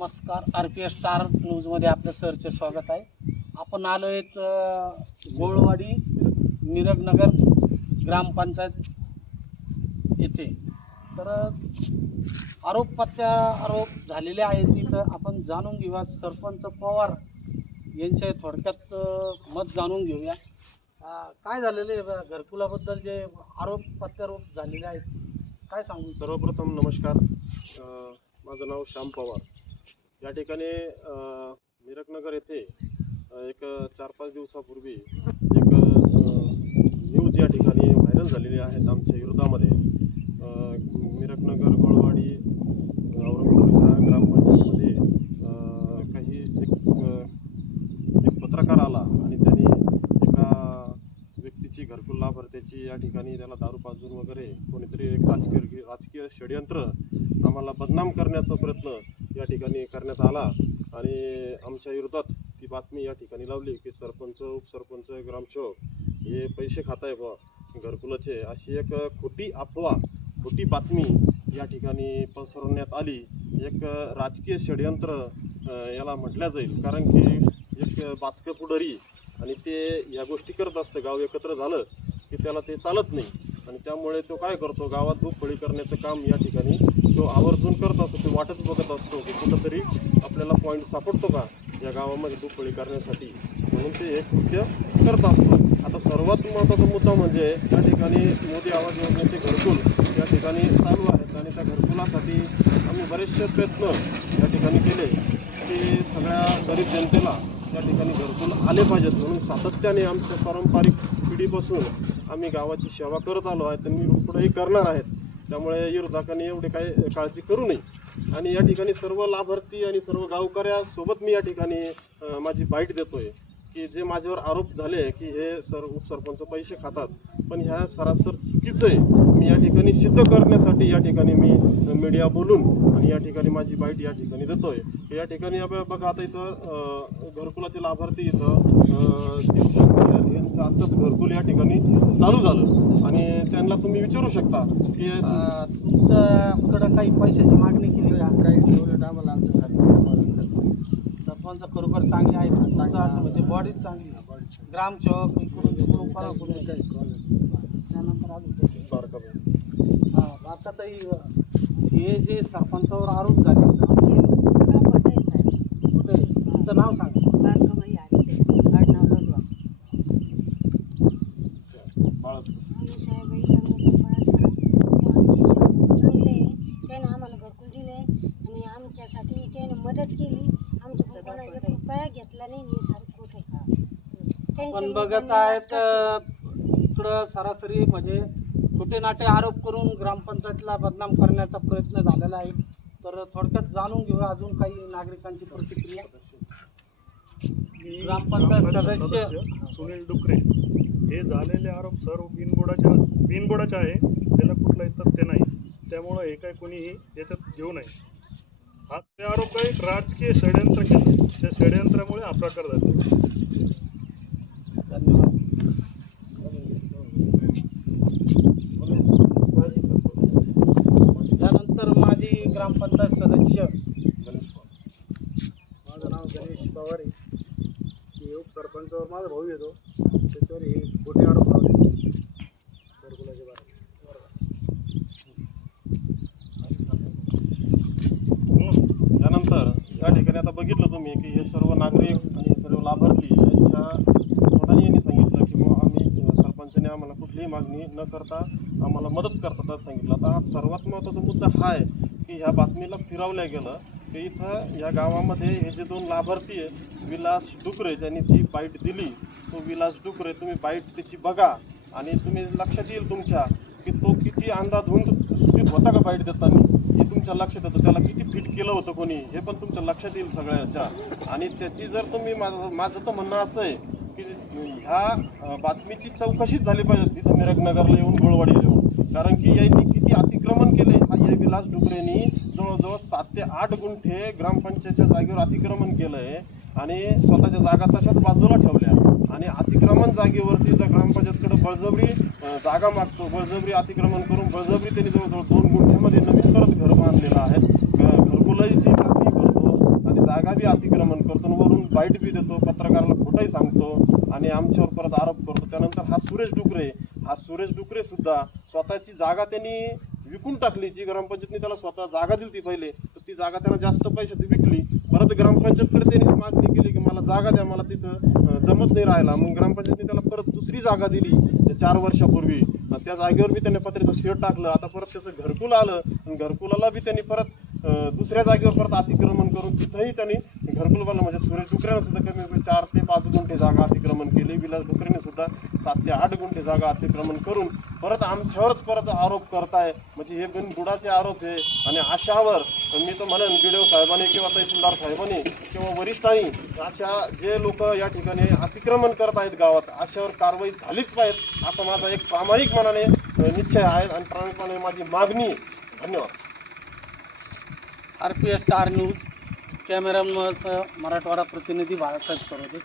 नमस्कार R P S star न्यूजमध्ये आपलं सरचे स्वागत आहे. आपण आलो आहेत गोळवाडी निरगनगर ग्रामपंचायत येथे. तर आरोपपत्या आरोप पत्त्या आरोप झालेले आहेत तिथं. आपण जाणून घेऊया. सरपंच पवार यांच्या थोडक्यात मत जाणून घेऊया. काय झालेले आहे? घरकुलाबद्दल जे आरोप प्रत्यारोप झालेले आहेत काय सांगू? सर्वप्रथम नमस्कार. माझं नाव श्याम पवार. या ठिकाणी मिरकनगर येथे एक चार पाच दिवसापूर्वी एक न्यूज या ठिकाणी व्हायरल झालेली आहेत आमच्या विरोधामध्ये. मिरकनगर गोळवाडी औरंगाबाद ह्या ग्रामपंचायतमध्ये काही एक एक पत्रकार आला आणि त्यांनी एका व्यक्तीची घरकुल लाभार्थ्याची या ठिकाणी त्याला दारू पाजून वगैरे कोणीतरी एक राजकीय राजकीय षडयंत्र आम्हाला बदनाम करण्याचा प्रयत्न या ठिकाणी करण्यात आला. आणि आमच्या विरोधात ती बातमी या ठिकाणी लावली की सरपंच उपसरपंच ग्रामसेवक हे पैसे खात आहे बा घरकुलाचे. अशी एक खोटी अफवा खोटी बातमी या ठिकाणी पसरवण्यात आली. एक राजकीय षडयंत्र याला म्हटलं जाईल. कारण की एक बाचकं पुढारी आणि ते या गोष्टी करत असतं. गाव एकत्र झालं की त्याला ते चालत नाही. आणि त्यामुळे तो काय करतो? गावात दुखफळी करण्याचं काम या ठिकाणी तो आवर्जून करत असतो ती वाटच बघत असतो की कुठंतरी आपल्याला पॉईंट सापडतो का या गावामध्ये दुफळी करण्यासाठी? म्हणून ते हे कृत्य करत असतो आता सर्वात महत्त्वाचा मुद्दा म्हणजे त्या ठिकाणी मोदी आवाज योजनेचे घरकुल या ठिकाणी चालू आहेत आणि त्या घरकुलासाठी आम्ही बरेचसे प्रयत्न या ठिकाणी केले की सगळ्या गरीब जनतेला या ठिकाणी घरकुल आले पाहिजेत. म्हणून सातत्याने आमच्या पारंपरिक पिढीपासून आम्ही गावाची सेवा करत आलो आहे. तर मी पुढेही करणार आहेत त्यामुळे विरोधकांनी एवढे काही काळजी करू नये. आणि या ठिकाणी सर्व लाभार्थी आणि सर्व गावकऱ्यासोबत मी या ठिकाणी माझी बाईट देतोय. की जे माझ्यावर आरोप झाले की हे सर उपसरपंच पैसे खातात पण ह्या सरासर चुकीचं आहे. मी या ठिकाणी सिद्ध करण्यासाठी या ठिकाणी मी मीडिया बोलून आणि या ठिकाणी माझी बाईट या ठिकाणी देतोय. या ठिकाणी बघा आता इथं घरकुलाचे लाभार्थी इथं यांचं आत्ताच घरकुल या ठिकाणी चालू झालं. आणि त्यांना तुम्ही विचारू शकता की तुमच्याकडं काही पैशाची मागणी केली का? काही आम्हाला आमच्या सरपंच खरोखर चांगले आहेत तुमचं असं म्हणजे बॉडीच चांगली. ग्रामसेवक इकडून तिकडून त्यानंतर अजून कोणी? बारका भाऊ. हा, आता हे जे सरपंचावर आरोप झाले कुठे तुमचं नाव सांगा बाळच मदत केली आमच्या कोणाला एक रुपया घेतला नाही मी सारं खोट आहे बघत आहेत इकडं सरासरी म्हणजे खोटे नाटे आरोप करून ग्रामपंचायतला बदनाम करण्याचा प्रयत्न झालेला आहे. तर थोडक्यात जाणून घेऊया अजून काही नागरिकांची प्रतिक्रिया. ग्रामपंचायत सदस्य सुनील डुकरे. हे झालेले आरोप सर्व बिनबोडाच्या बिनबोडाचे आहे. त्याला कुठलाही तथ्य नाही. त्यामुळं हे काय कोणीही याच्यात घेऊ नये. हा ते आरोप काही राजकीय षडयंत्र केलं त्या षडयंत्रामुळे हा प्रकार झाला धन्यवाद त्यानंतर माजी ग्रामपंचायत सदस्य. माझं नाव गणेश पवार आहे. उपसरपंचावर माझा भाऊ येतो. त्याच्यावर हे खोटे आरोप लावले. घरकुलाच्या बारे त्यानंतर या ठिकाणी आता बघितलं तुम्ही की हे सर्व नागरिक आणि हे सर्व लाभार्थी यांच्या तोंडाने यांनी सांगितलं की मग आम्ही अ, सरपंचाने आम्हाला कुठलीही मागणी न करता आम्हाला मदत करतात असं सांगितलं. आता हा सर्वात महत्त्वाचा मुद्दा हा आहे की ह्या बातमीला फिरवल्या गेलं की इथं या गावामध्ये हे जे दोन लाभार्थी आहेत विलास डुकरे ज्यांनी जी बाईट दिली तो विलास डुकरे तुम्ही बाईट त्याची बघा आणि तुम्ही लक्षात येईल तुमच्या की तो किती अंधाधुंद स्थित होता का बाईट देताना? हे तुमच्या लक्षात येतं. त्याला किती फिट केलं होतं कोणी? हे पण तुमच्या लक्षात येईल सगळ्याच्या. आणि त्याची जर तुम्ही माझं माझं तर म्हणणं असं आहे ह्या बातमीची चौकशीच झाली पाहिजे तिथं मिरगनगरला येऊन गोळवाडीला येऊन. कारण की यांनी किती अतिक्रमण केले. हा या विलास डुकरेनी जवळजवळ सात ते आठ गुंठे ग्रामपंचायतच्या जागेवर अतिक्रमण केलंय आणि स्वतःच्या जागा तशाच बाजूला ठेवल्या. आणि अतिक्रमण जागेवरती जर ग्रामपंचायतकडे बळजबरी जागा मागतो बळजबरी अतिक्रमण करून बळजबरी त्यांनी जवळजवळ दोन गुंठ्यामध्ये नवीन परत घर बांधलेलं आहे घ- घरकुलाची मागणी जागा बी अतिक्रमण करतो वरून बाईट बी देतो पत्रकाराला खोटाही सांगतो आणि आमच्यावर परत आरोप करतो. त्यानंतर हा सुरेश डुकरे हा सुरेश डुकरे सुद्धा स्वतःची जागा त्यांनी विकून टाकली. जी ग्रामपंचायतने त्याला स्वतः जागा दिली ती पहिले तर ती जागा त्याला जास्त पैशात विकली. परत ग्रामपंचायतकडे त्यांनी मागणी केली की मला जागा द्या मला तिथं जमत नाही राहिला मग ग्रामपंचायतने त्याला परत दुसरी जागा दिली चार वर्षापूर्वी. त्या जागेवर बी त्याने पत्रेचं शेड टाकलं. आता परत त्याचं घरकुल आलं. आणि घरकुलाला बी त्यांनी परत दुसऱ्या जागेवर परत अतिक्रमण तिथंही त्यांनी घरकुल म्हणजे सुरेश डुकऱ्यानं सुद्धा कमी चार ते पाच गुंठे जागा अतिक्रमण केली. विलास डुकरेने सुद्धा सात ते आठ गुंठे जागा अतिक्रमण करून परत आमच्यावरच परत आरोप करताय. म्हणजे हे बिनबुडाचे आरोप आहे आणि अशावर मी तर म्हणेन बीडीओ साहेबांनी किंवा तहसीलदार साहेबांनी किंवा वरिष्ठांनी अशा जे लोक या ठिकाणी अतिक्रमण करत आहेत गावात अशावर कारवाई झालीच पाहिजे असा माझा एक प्रामाणिक मनाने निश्चय आहे आणि प्रामाणिकपणे माझी मागणी. धन्यवाद. R P S star news. कॅमेरामनसह Marathwada प्रतिनिधी बाळासाहेब सरोदे.